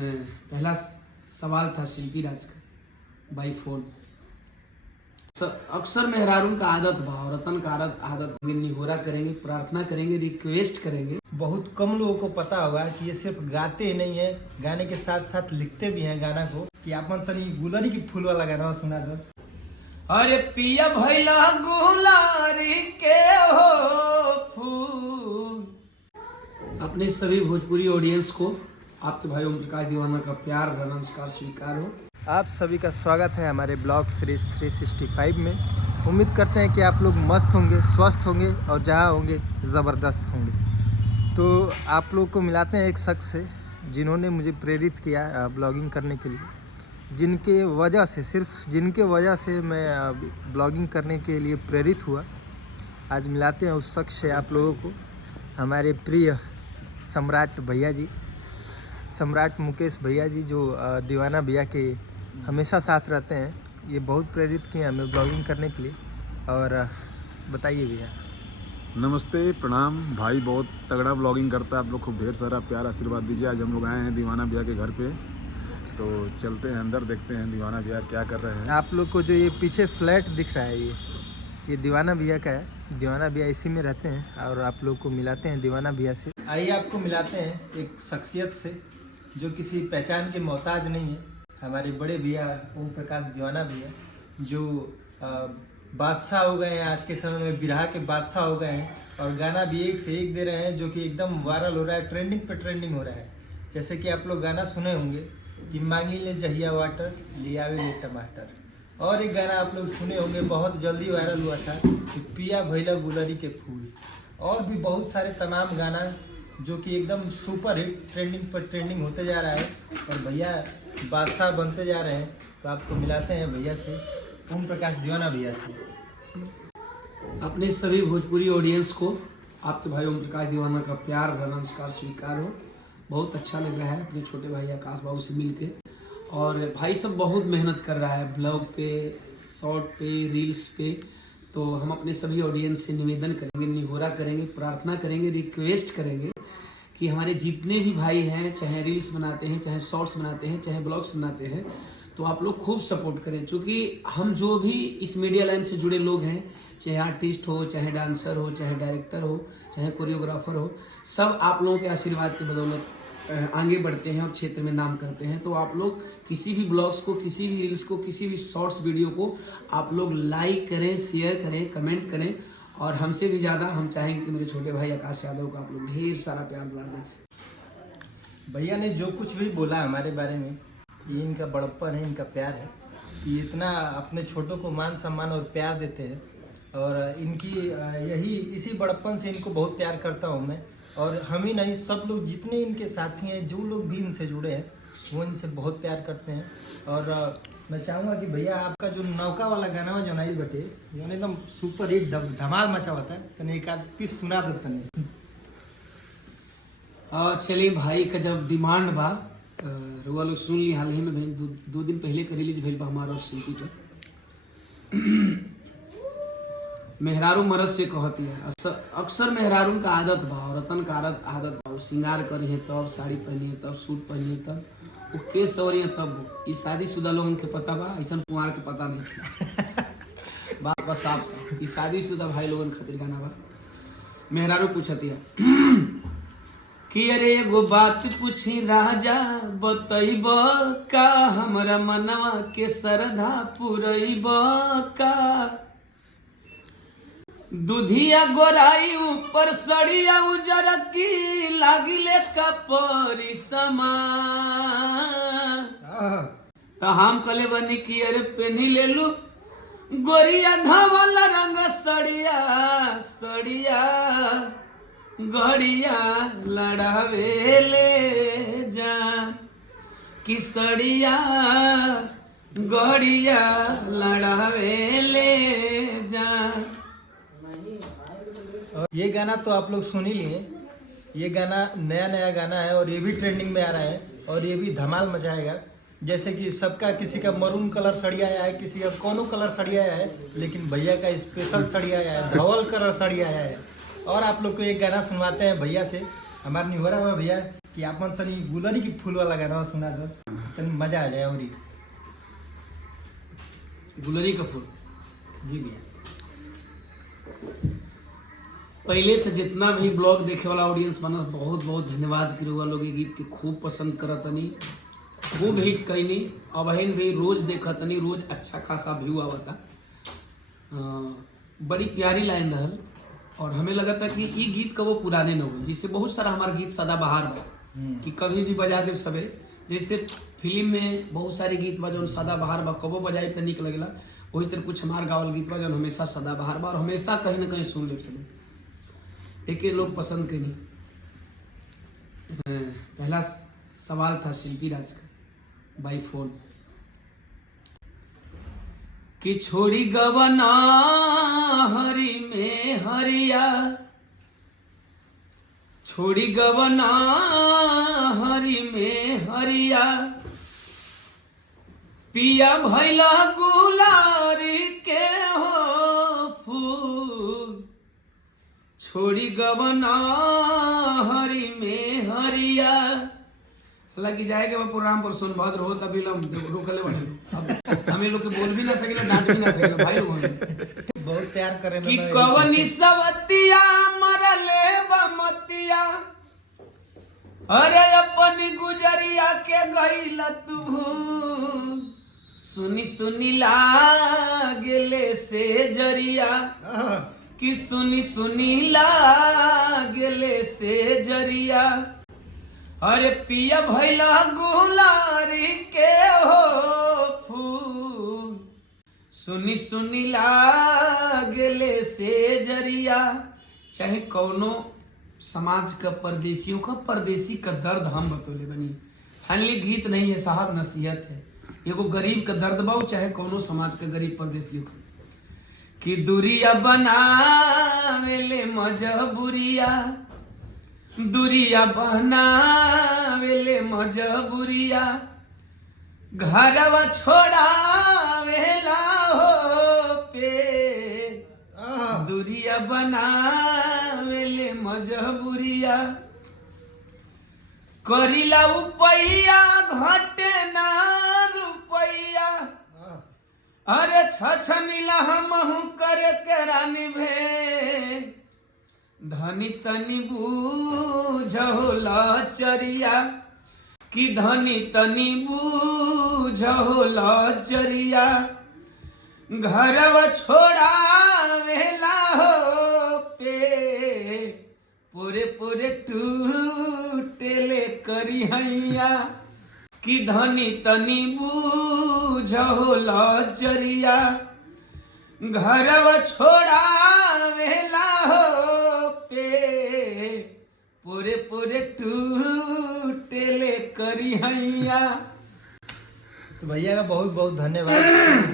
पहला सवाल था शिल्पी राज का बाई फोन। अक्सर मेहरारून का आदत बा, औरतन का आदत निहोरा करेंगे, प्रार्थना करेंगे, रिक्वेस्ट करेंगे। बहुत कम लोगों को पता होगा कि ये सिर्फ गाते ही नहीं है, गाने के साथ साथ लिखते भी हैं गाना को। कि आप तनी गुलरी की फूल वाला गाना सुना दो। अरे पिया भैला गुलारी के हो फूल। अपने सभी भोजपुरी ऑडियंस को आपके भाई ओम प्रकाश दीवाना का प्यार भरा नमस्कार स्वीकार हो। आप सभी का स्वागत है हमारे ब्लॉग सीरीज 365 में। उम्मीद करते हैं कि आप लोग मस्त होंगे, स्वस्थ होंगे और जहाँ होंगे ज़बरदस्त होंगे। तो आप लोग को मिलाते हैं एक शख्स से जिन्होंने मुझे प्रेरित किया ब्लॉगिंग करने के लिए, जिनके वजह से, सिर्फ जिनके वजह से मैं ब्लॉगिंग करने के लिए प्रेरित हुआ। आज मिलाते हैं उस शख्स से आप लोगों को, हमारे प्रिय सम्राट भैया जी, सम्राट मुकेश भैया जी, जो दीवाना भैया के हमेशा साथ रहते हैं। ये बहुत प्रेरित किए हमें ब्लॉगिंग करने के लिए। और बताइए भैया। नमस्ते, प्रणाम भाई। बहुत तगड़ा ब्लॉगिंग करता है, आप लोग खूब ढेर सारा प्यार आशीर्वाद दीजिए। आज हम लोग आए हैं दीवाना भैया के घर पे, तो चलते हैं अंदर, देखते हैं दीवाना भैया क्या कर रहे हैं। आप लोग को जो ये पीछे फ्लैट दिख रहा है, ये दीवाना भैया का है। दीवाना भैया इसी में रहते हैं और आप लोग को मिलाते हैं दीवाना भैया से। आइए आपको मिलाते हैं एक शख्सियत से जो किसी पहचान के मोहताज नहीं है। हमारे बड़े भैया ओम प्रकाश दीवाना भैया, जो बादशाह हो गए हैं, आज के समय में बिरहा के बादशाह हो गए हैं और गाना भी एक से एक दे रहे हैं, जो कि एकदम वायरल हो रहा है, ट्रेंडिंग पे ट्रेंडिंग हो रहा है। जैसे कि आप लोग गाना सुने होंगे कि मांगी ले जहिया वाटर, लियावे ले टमाटर। और एक गाना आप लोग सुने होंगे, बहुत जल्दी वायरल हुआ था, कि पिया भैला गुलरी के फूल। और भी बहुत सारे तमाम गाना जो कि एकदम सुपर हिट, ट्रेंडिंग पर ट्रेंडिंग होते जा रहा है और भैया बादशाह बनते जा रहे हैं। तो आपको मिलाते हैं भैया से, ओम प्रकाश दीवाना भैया से। अपने सभी भोजपुरी ऑडियंस को आपके भाई ओम प्रकाश दीवाना का प्यार भरा नमस्कार स्वीकार हो। बहुत अच्छा लग रहा है अपने छोटे भाई आकाश बाबू से मिलके। और भाई सब बहुत मेहनत कर रहा है ब्लॉग पे, शॉर्ट पे, रील्स पे। तो हम अपने सभी ऑडियंस से निवेदन करेंगे, निहोरा करेंगे, प्रार्थना करेंगे, रिक्वेस्ट करेंगे कि हमारे जितने भी भाई हैं, चाहे रील्स बनाते हैं, चाहे शॉर्ट्स बनाते हैं, चाहे ब्लॉग्स बनाते हैं, तो आप लोग खूब सपोर्ट करें। क्योंकि हम जो भी इस मीडिया लाइन से जुड़े लोग हैं, चाहे आर्टिस्ट हो, चाहे डांसर हो, चाहे डायरेक्टर हो, चाहे कोरियोग्राफर हो, सब आप लोगों के आशीर्वाद की बदौलत आगे बढ़ते हैं और क्षेत्र में नाम करते हैं। तो आप लोग किसी भी ब्लॉग्स को, किसी भी रील्स को, किसी भी शॉर्ट्स वीडियो को आप लोग लाइक करें, शेयर करें, कमेंट करें। और हमसे भी ज़्यादा हम चाहेंगे कि मेरे छोटे भाई आकाश यादव को आप लोग ढेर सारा प्यार दुलार दें। भैया ने जो कुछ भी बोला हमारे बारे में, ये इनका बड़प्पन है, इनका प्यार है। ये इतना अपने छोटों को मान सम्मान और प्यार देते हैं और इनकी यही इसी बड़प्पन से इनको बहुत प्यार करता हूँ मैं। और हम ही नहीं, सब लोग जितने इनके साथी हैं, जो लोग भी इनसे जुड़े हैं, वो इनसे बहुत प्यार करते हैं। और मैं चाहूँगा कि भैया आपका जो नौका वाला गाना है जो नहीं बटे, जो एकदम सुपर हिट धमाल मचा होता है, तो एक आध पीस सुना दो तने। चलिए भाई का जब डिमांड बा, रुआ लोग सुन ली। हाल ही में भाई दो दिन पहले का रिलीज भेल बा हमारा शिल्पी का मेहरारू मरद से कहती है। अक्सर मेहरारून का आदत बा, औरतन का आदत बा, श्रृंगार करी है तब, साड़ी पहनी है तब, सूट पहनी है तब, वो केस सवरी है तब। ये शादीशुदा लोगन के पता बा, ऐसा कुमार के पता नहीं। बात बा साफ साफ, ये शादीशुदा भाई लोगन खातिर गाना बा। मेहरारू पूछती है कि अरे एगो बात पूछी राजा, बतैब का हमरा मनवा के श्रद्धा पुरैब का। दुधिया गोराई ऊपर सड़िया उजर की, लागिले कपरी समा। तो हम कले बनी कि अरे पेनी ले लू गोरिया धवल रंग सड़िया, सड़िया गड़िया लड़ावे ले जा, कि सड़िया गड़िया लड़ावे ले जा। ये गाना तो आप लोग सुन ही लिए। ये गाना नया गाना है और ये भी ट्रेंडिंग में आ रहा है और ये भी धमाल मचाएगा। जैसे कि सबका, किसी का मरून कलर सड़ी आया है, किसी का कोनो कलर सड़ी आया है, लेकिन भैया का स्पेशल सड़ी आया है, धवल कलर सड़ी आया है। और आप लोग को एक गाना सुनवाते हैं भैया से, हमारे निहोरा में भैया कि अपन तनी गुलरी की फूल वाला गाना सुना दो, तनी मजा आ जाए। और गुलरी का फूल। जी भैया। पहले तो जितना भी ब्लॉग देखे वाला ऑडियंस बना, बहुत बहुत धन्यवाद कि रउआ लोग ये गीत के खूब पसंद करतनी, खूब हिट कैनी। अब हन भी रोज देखतनी, रोज अच्छा खासा व्यू आवता। बड़ी प्यारी लाइन रहल और हमें लगा था कि ये गीत कबो पुराने न हो, जिससे बहुत सारा हमारा गीत सदाबहार बा कि कभी भी बजा दे सबे। जैसे फिल्म में बहुत सारे गीत बा जौन सदाबहार बा, कबो बजाई तो निक लगेला, वही तरह कुछ हमार गावल गीत बा जौन हमेशा सदाबहार बा और हमेशा कहीं ना कहीं सुन ले सबे। एक लोग पसंद करी। पहला सवाल था शिल्पी राज का बाई फोन कि छोड़ी गवना हरी में हरिया, छोड़ी गवना हरी में हरिया, पिया भैला गुलारी के हो फूल, छोड़ी गवना हरी में हरिया। हालांकि जाएगा वो प्रोग्राम पर सोनभद्र हो तभी रोकले बने। अब हमें लोग के बोल भी ना सकेला, डांट भी ना सकेला भाई लोग बहुत प्यार करे कि कवनी सवतिया मरले बमतिया, अरे अपनी गुजरिया के गईला तू भूल, सुनी सुनी लागले से जरिया, कि सुनी सुनी लागले से जरिया, अरे पिया भैला गुलारी के हो फूल, सुनी सुनी लागले से जरिया। चाहे कौनो समाज का परदेसियों का, परदेसी का दर्द हम बतौले बनी, खाली गीत नहीं है साहब, नसीहत है। एगो गरीब का दर्द बाऊ, चाहे कौनो समाज का गरीब परदेसियों का, कि दूरिया बनावेले मजबूरिया, दूरिया बनावेले मजबूरिया, घरवा छोड़ावेला हो पे, दूरिया बनावेले मजबूरिया, करिला उपैया घटे ना रुपैया, अरे छछनिला हमहु करे के रानी भे, धनी तनी बूझो लाचरिया, कि धनी तनी बूझो लाचरिया, घरवा छोड़ावेला हो पे, पूरे पूरे टूटेले करी हैया, कि धनी तनी बूझो लाचरिया, घरवा छोड़ावेला हो पे, पूरे पूरे टूटेले करी हैया। तो भैया का बहुत बहुत धन्यवाद,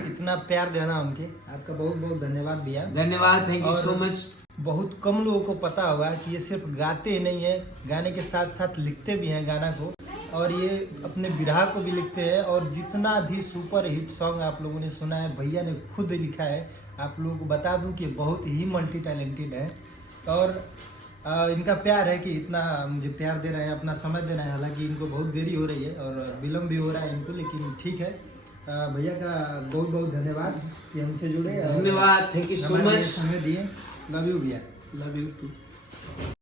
इतना प्यार देना हमके, आपका बहुत बहुत धन्यवाद भैया। धन्यवाद, थैंक यू सो मच। बहुत कम लोगों को पता होगा कि ये सिर्फ गाते नहीं है, गाने के साथ साथ लिखते भी हैं गाना को, और ये अपने विरह को भी लिखते हैं। और जितना भी सुपर हिट सॉन्ग आप लोगों ने सुना है, भैया ने खुद लिखा है। आप लोगों को बता दूं कि बहुत ही मल्टी टैलेंटेड है, और इनका प्यार है कि इतना मुझे प्यार दे रहे हैं, अपना समय दे रहे हैं। हालांकि इनको बहुत देरी हो रही है और विलम्ब भी हो रहा है इनको, लेकिन ठीक है। भैया का बहुत बहुत धन्यवाद कि हमसे जुड़े। धन्यवाद, थैंक यू सो मच, समय दिए। लव यू भैया। Love you to.